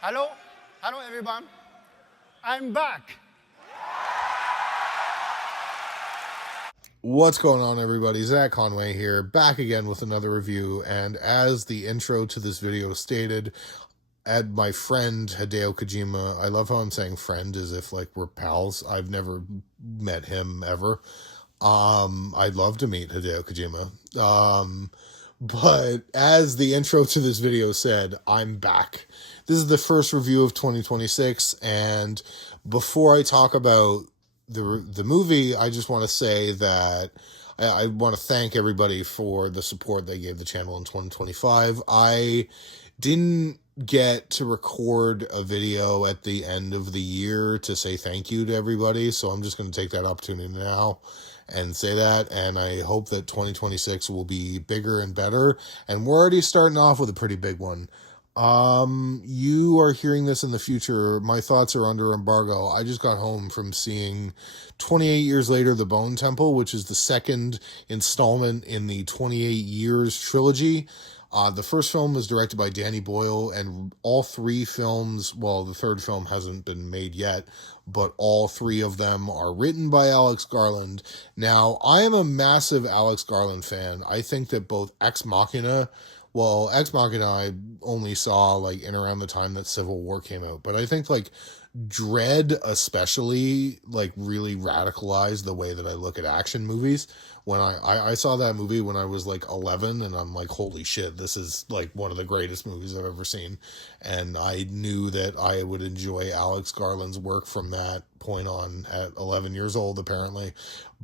Hello? Hello, everyone. I'm back. What's going on, everybody? Zach Conway here, back again with another review, and as the intro to this video stated, my friend Hideo Kojima, I love how I'm saying friend as if like we're pals. I've never met him ever. I'd love to meet Hideo Kojima. But as the intro to this video said, I'm back. This is the first review of 2026, and before I talk about the movie, I just want to say that I want to thank everybody for the support they gave the channel in 2025. I didn't get to record a video at the end of the year to say thank you to everybody, so I'm just going to take that opportunity now and say that, and I hope that 2026 will be bigger and better, and we're already starting off with a pretty big one. You are hearing this in the future. My thoughts are under embargo. I just got home from seeing 28 Years Later, The Bone Temple, which is the second installment in the 28 Years trilogy. The first film was directed by Danny Boyle, and all three films, well, the third film hasn't been made yet, but all three of them are written by Alex Garland. Now, I am a massive Alex Garland fan. I think that both Ex Machina I only saw like in around the time that Civil War came out, but I think like Dread especially like really radicalized the way that I look at action movies. When I saw that movie when I was like 11, and I'm like, holy shit, this is like one of the greatest movies I've ever seen. And I knew that I would enjoy Alex Garland's work from that point on at 11 years old, apparently.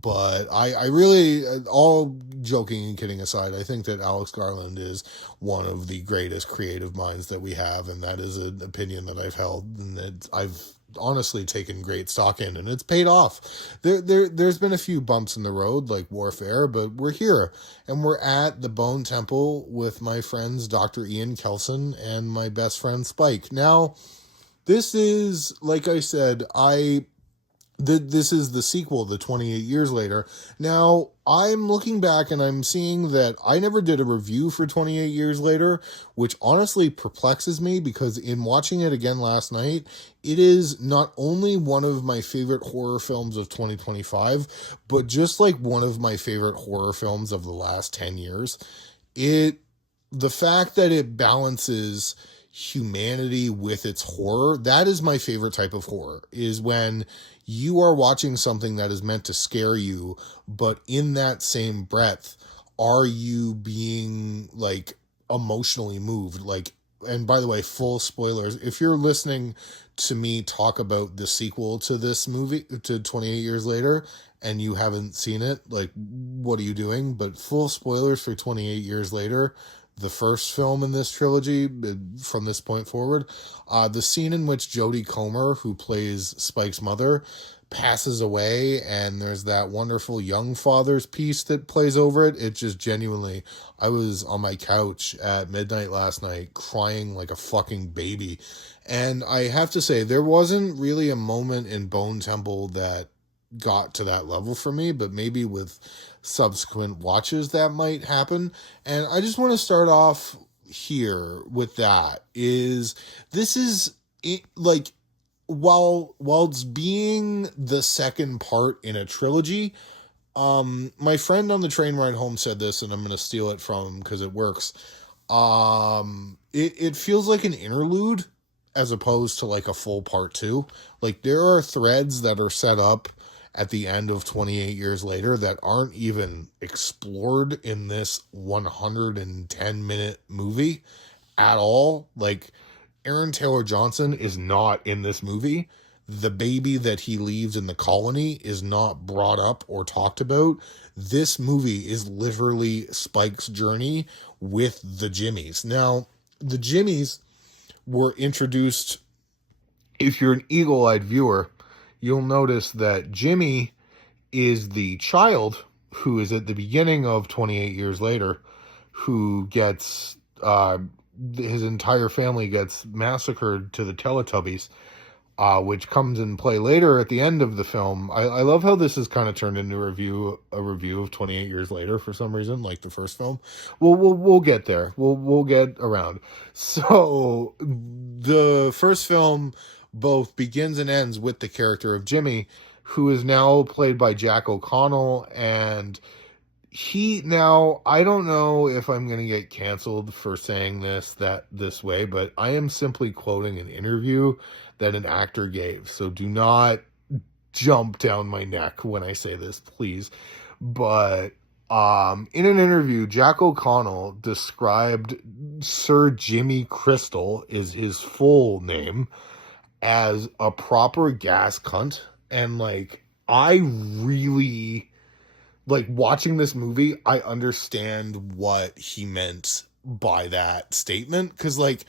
But I really, all joking and kidding aside, I think that Alex Garland is one of the greatest creative minds that we have, and that is an opinion that I've held and that I've honestly taken great stock in, and it's paid off. There's been a few bumps in the road like Warfare, but we're here, and we're at the Bone Temple with my friends Dr. Ian Kelson and my best friend Spike. Now, this is, like I said, this is the sequel, the 28 Years Later. Now, I'm looking back and I'm seeing that I never did a review for 28 Years Later, which honestly perplexes me because in watching it again last night, it is not only one of my favorite horror films of 2025, but just like one of my favorite horror films of the last 10 years. The fact that it balances humanity with its horror, that is my favorite type of horror, is when you are watching something that is meant to scare you, but in that same breath, are you being like emotionally moved? Like, and by the way, full spoilers, if you're listening to me talk about the sequel to this movie, to 28 Years Later, and you haven't seen it, like, what are you doing? But full spoilers for 28 Years Later, the first film in this trilogy from this point forward. The scene in which Jodie Comer, who plays Spike's mother, passes away, and there's that wonderful young father's piece that plays over it. It just genuinely, I was on my couch at midnight last night crying like a fucking baby. And I have to say, there wasn't really a moment in Bone Temple that got to that level for me, but maybe with subsequent watches that might happen. And I just want to start off here with that, is this is it, like, while it's being the second part in a trilogy, my friend on the train ride home said this, and I'm going to steal it from him because it works. It feels like an interlude as opposed to like a full part two. Like, there are threads that are set up at the end of 28 Years Later that aren't even explored in this 110-minute movie at all. Like, Aaron Taylor Johnson is not in this movie. The baby that he leaves in the colony is not brought up or talked about. This movie is literally Spike's journey with the Jimmies. Now, the Jimmies were introduced, if you're an eagle-eyed viewer, you'll notice that Jimmy is the child who is at the beginning of 28 Years Later, who gets, his entire family gets massacred to the Teletubbies. which comes in play later at the end of the film. I love how this has kind of turned into a review of 28 years later for some reason, like the first film. We'll get there. We'll get around. So the first film both begins and ends with the character of Jimmy, who is now played by Jack O'Connell. And I don't know if I'm going to get canceled for saying this way, but I am simply quoting an interview that an actor gave. So do not jump down my neck when I say this, please. But in an interview, Jack O'Connell described Sir Jimmy Crystal, is his full name, as a proper gas cunt. And like, I really, like, watching this movie, I understand what he meant by that statement. Because like,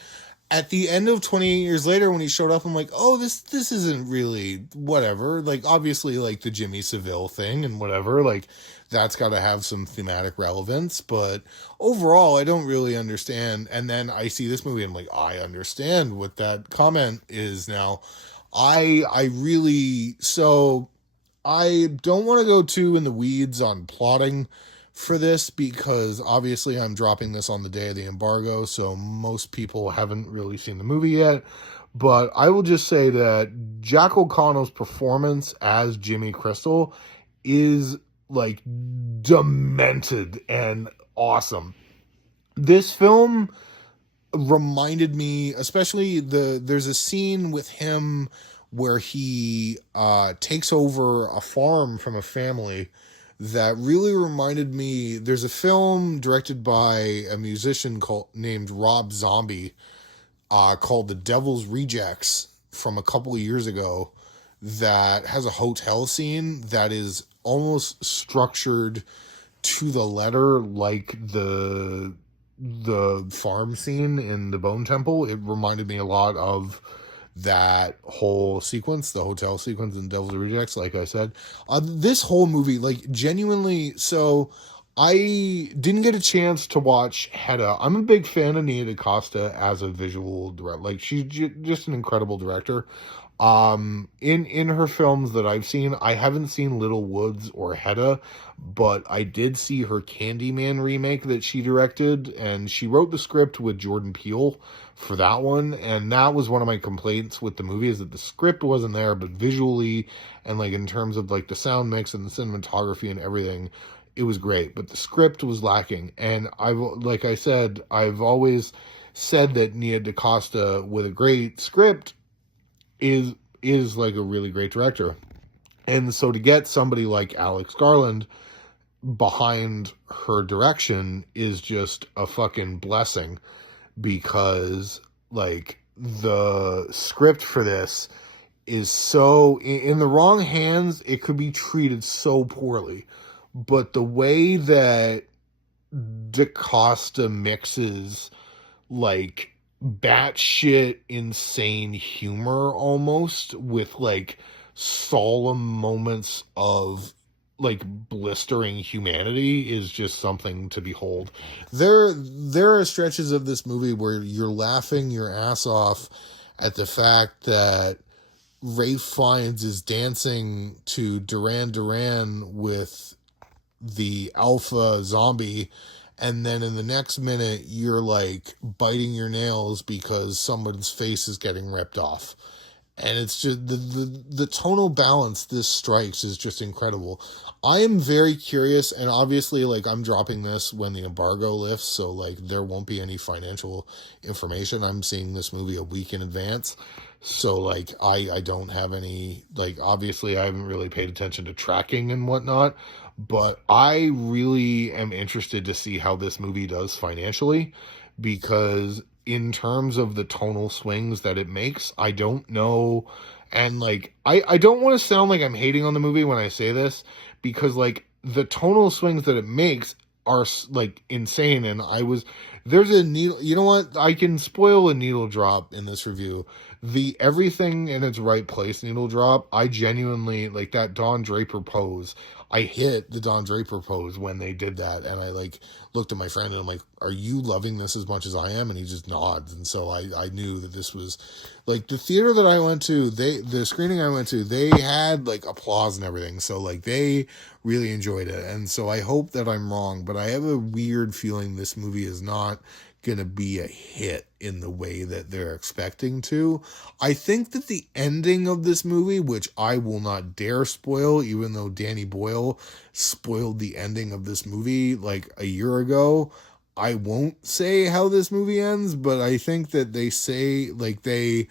at the end of 28 years later, when he showed up, I'm like, oh, this isn't really whatever. Like, obviously, like, the Jimmy Seville thing and whatever, like, that's got to have some thematic relevance. But overall, I don't really understand. And then I see this movie, and I'm like, I understand what that comment is now. I don't want to go too in the weeds on plotting for this, because obviously I'm dropping this on the day of the embargo, so most people haven't really seen the movie yet. But I will just say that Jack O'Connell's performance as Jimmy Crystal is like demented and awesome. This film reminded me, especially there's a scene with him where he takes over a farm from a family that really reminded me. There's a film directed by a musician named Rob Zombie called The Devil's Rejects from a couple of years ago that has a hotel scene that is almost structured to the letter like the farm scene in the Bone Temple. It reminded me a lot of that whole sequence, the hotel sequence in Devil's Rejects, like I said. This whole movie, like, genuinely, so I didn't get a chance to watch Hedda. I'm a big fan of Nia DaCosta as a visual director. Like, she's just an incredible director. In her films that I've seen, I haven't seen Little Woods or Hedda, but I did see her Candyman remake that she directed, and she wrote the script with Jordan Peele for that one. And that was one of my complaints with the movie, is that the script wasn't there, but visually and like in terms of like the sound mix and the cinematography and everything, it was great, but the script was lacking. And like I said, I've always said that Nia DaCosta with a great script is like a really great director. And so to get somebody like Alex Garland behind her direction is just a fucking blessing, because like the script for this is so in the wrong hands, it could be treated so poorly. But the way that DaCosta mixes like batshit insane humor almost with like solemn moments of like blistering humanity is just something to behold. There are stretches of this movie where you're laughing your ass off at the fact that Ralph Fiennes is dancing to Duran Duran with the alpha zombie, and then in the next minute you're like biting your nails because someone's face is getting ripped off. And it's just the tonal balance this strikes is just incredible. I am very curious, and obviously like I'm dropping this when the embargo lifts, so like there won't be any financial information. I'm seeing this movie a week in advance, so like I don't have any, like, obviously I haven't really paid attention to tracking and whatnot, but I really am interested to see how this movie does financially, because in terms of the tonal swings that it makes, I don't know. And like, I don't want to sound like I'm hating on the movie when I say this, because like the tonal swings that it makes are like insane. And there's a needle, you know what? I can spoil a needle drop in this review. the everything in its right place needle drop, I genuinely like that Don Draper pose. I hit the Don Draper pose when they did that, and I like looked at my friend and I'm like, "Are you loving this as much as I am?" And he just nods, and so I knew that this was like the theater that I went to. The screening I went to, they had like applause and everything, so like they really enjoyed it, and so I hope that I'm wrong, but I have a weird feeling this movie is not gonna be a hit in the way that they're expecting to. I think that the ending of this movie, which I will not dare spoil, even though Danny Boyle spoiled the ending of this movie like a year ago, I won't say how this movie ends, but I think that they say like they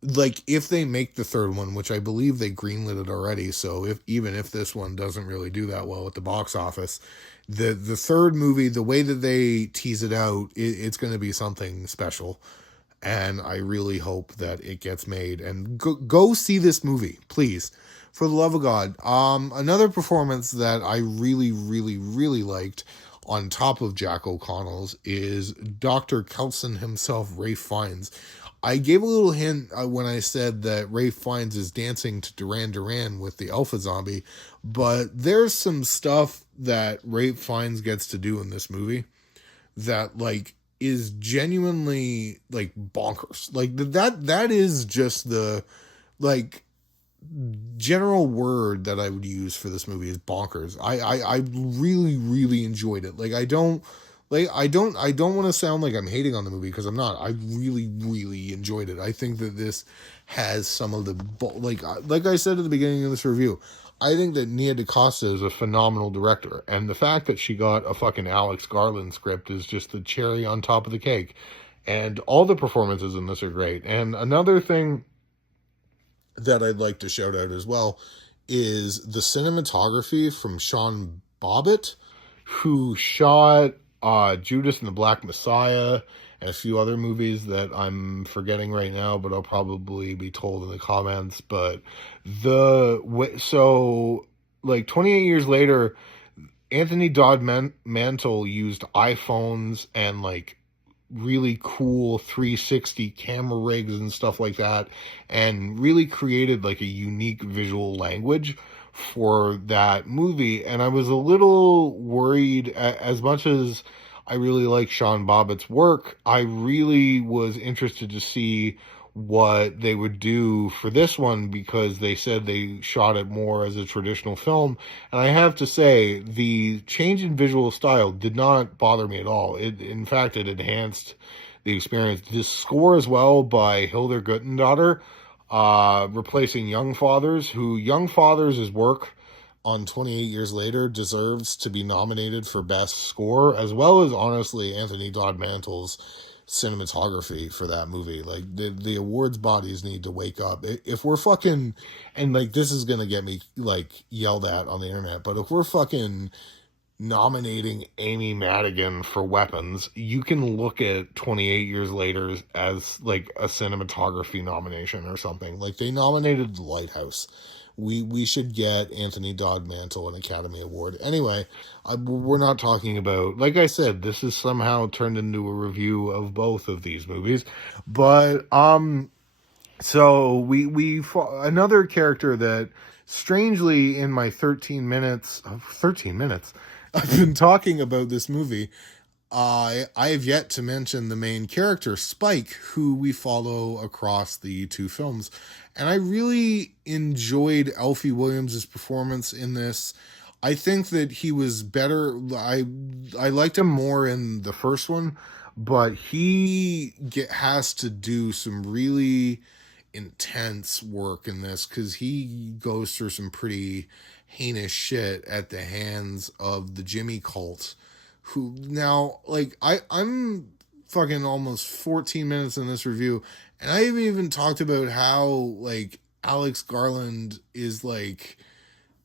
like if they make the third one, which I believe they greenlit it already, so if even if this one doesn't really do that well at the box office, the third movie, the way that they tease it out, it's going to be something special, and I really hope that it gets made. And go see this movie, please, for the love of God. Another performance that I really, really, really liked, on top of Jack O'Connell's, is Dr. Kelson himself, Ralph Fiennes. I gave a little hint when I said that Ralph Fiennes is dancing to Duran Duran with the Alpha Zombie, but there's some stuff that Ralph Fiennes gets to do in this movie that like is genuinely like bonkers. Like that is just the like general word that I would use for this movie is bonkers. I really, really enjoyed it. Like I don't want to sound like I'm hating on the movie, because I'm not. I really, really enjoyed it. I think that this has some of the like I said at the beginning of this review, I think that Nia DaCosta is a phenomenal director, and the fact that she got a fucking Alex Garland script is just the cherry on top of the cake. And all the performances in this are great. And another thing that I'd like to shout out as well is the cinematography from Sean Bobbitt, who shot Judas and the Black Messiah and a few other movies that I'm forgetting right now, but I'll probably be told in the comments. But so like 28 years later, Anthony Dodd Mantle used iPhones and like really cool 360 camera rigs and stuff like that, and really created like a unique visual language for that movie. And I was a little worried, as much as I really like Sean Bobbitt's work, I really was interested to see what they would do for this one, because they said they shot it more as a traditional film. And I have to say, the change in visual style did not bother me at all. In fact, it enhanced the experience. This score as well, by Hildur Guttendotter, replacing Young Fathers, who Young Fathers' work on 28 Years Later deserves to be nominated for Best Score, as well as, honestly, Anthony Dodd Mantle's cinematography for that movie. Like, the awards bodies need to wake up. If we're fucking, and like this is gonna get me like yelled at on the internet, but if we're fucking nominating Amy Madigan for Weapons, you can look at 28 Years Later as like a cinematography nomination or something. Like, they nominated The Lighthouse. We should get Anthony Dodd Mantle an Academy Award. Anyway, we're not talking about, like I said, this is somehow turned into a review of both of these movies. But so we another character that, strangely, in my 13 minutes I've been talking about this movie, I have yet to mention the main character, Spike, who we follow across the two films. And I really enjoyed Alfie Williams' performance in this. I think that he was better. I liked him more in the first one, but he has to do some really intense work in this, because he goes through some pretty heinous shit at the hands of the Jimmy cult, who now, like, I'm fucking almost 14 minutes in this review, and I haven't even talked about how, like, Alex Garland is, like,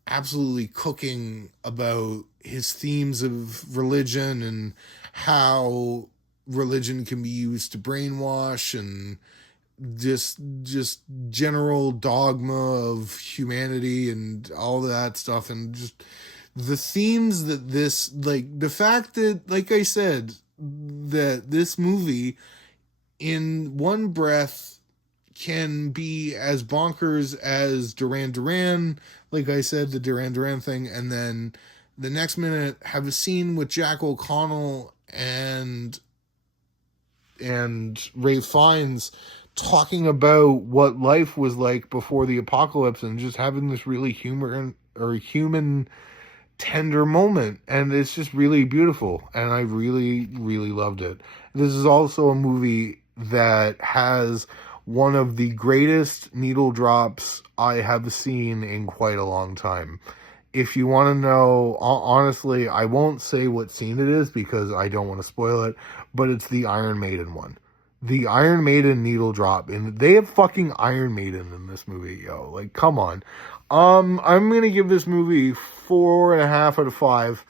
absolutely cooking about his themes of religion and how religion can be used to brainwash, and just general dogma of humanity and all that stuff. And just the themes that this, like, the fact that, like I said, that this movie in one breath can be as bonkers as Duran Duran, like I said, the Duran Duran thing, and then the next minute have a scene with Jack O'Connell and Ray Fiennes talking about what life was like before the apocalypse and just having this really human tender moment, and it's just really beautiful, and I really loved it. This is also a movie that has one of the greatest needle drops I have seen in quite a long time. If you want to know, honestly, I won't say what scene it is because I don't want to spoil it, but it's the Iron Maiden one. The Iron Maiden needle drop, and they have fucking Iron Maiden in this movie, yo. Like, come on. I'm gonna give this movie 4.5 out of 5.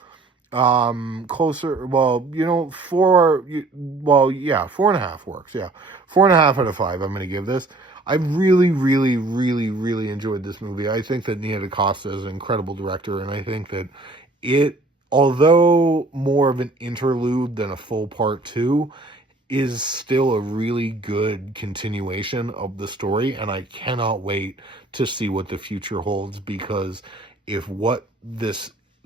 Closer, well, 4.5 works, yeah. 4.5 out of 5, I'm gonna give this. I really enjoyed this movie. I think that Nia DaCosta is an incredible director, and I think that it, although more of an interlude than a full part 2, is still a really good continuation of the story, and I cannot wait to see what the future holds, because if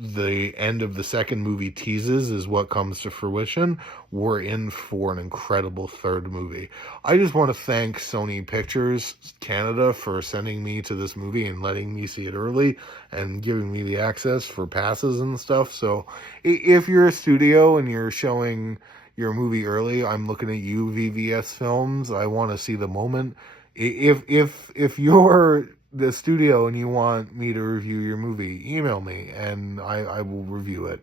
the end of the second movie teases is what comes to fruition, we're in for an incredible third movie. I just want to thank Sony Pictures Canada for sending me to this movie and letting me see it early and giving me the access for passes and stuff. So if you're a studio and you're showing your movie early, I'm looking at you, VVS Films. I want to see the moment. If you're the studio and you want me to review your movie, email me and I will review it.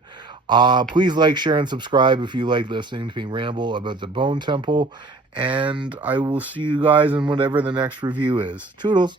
Please like, share, and subscribe if you like listening to me ramble about the Bone Temple, and I will see you guys in whatever the next review is. Toodles.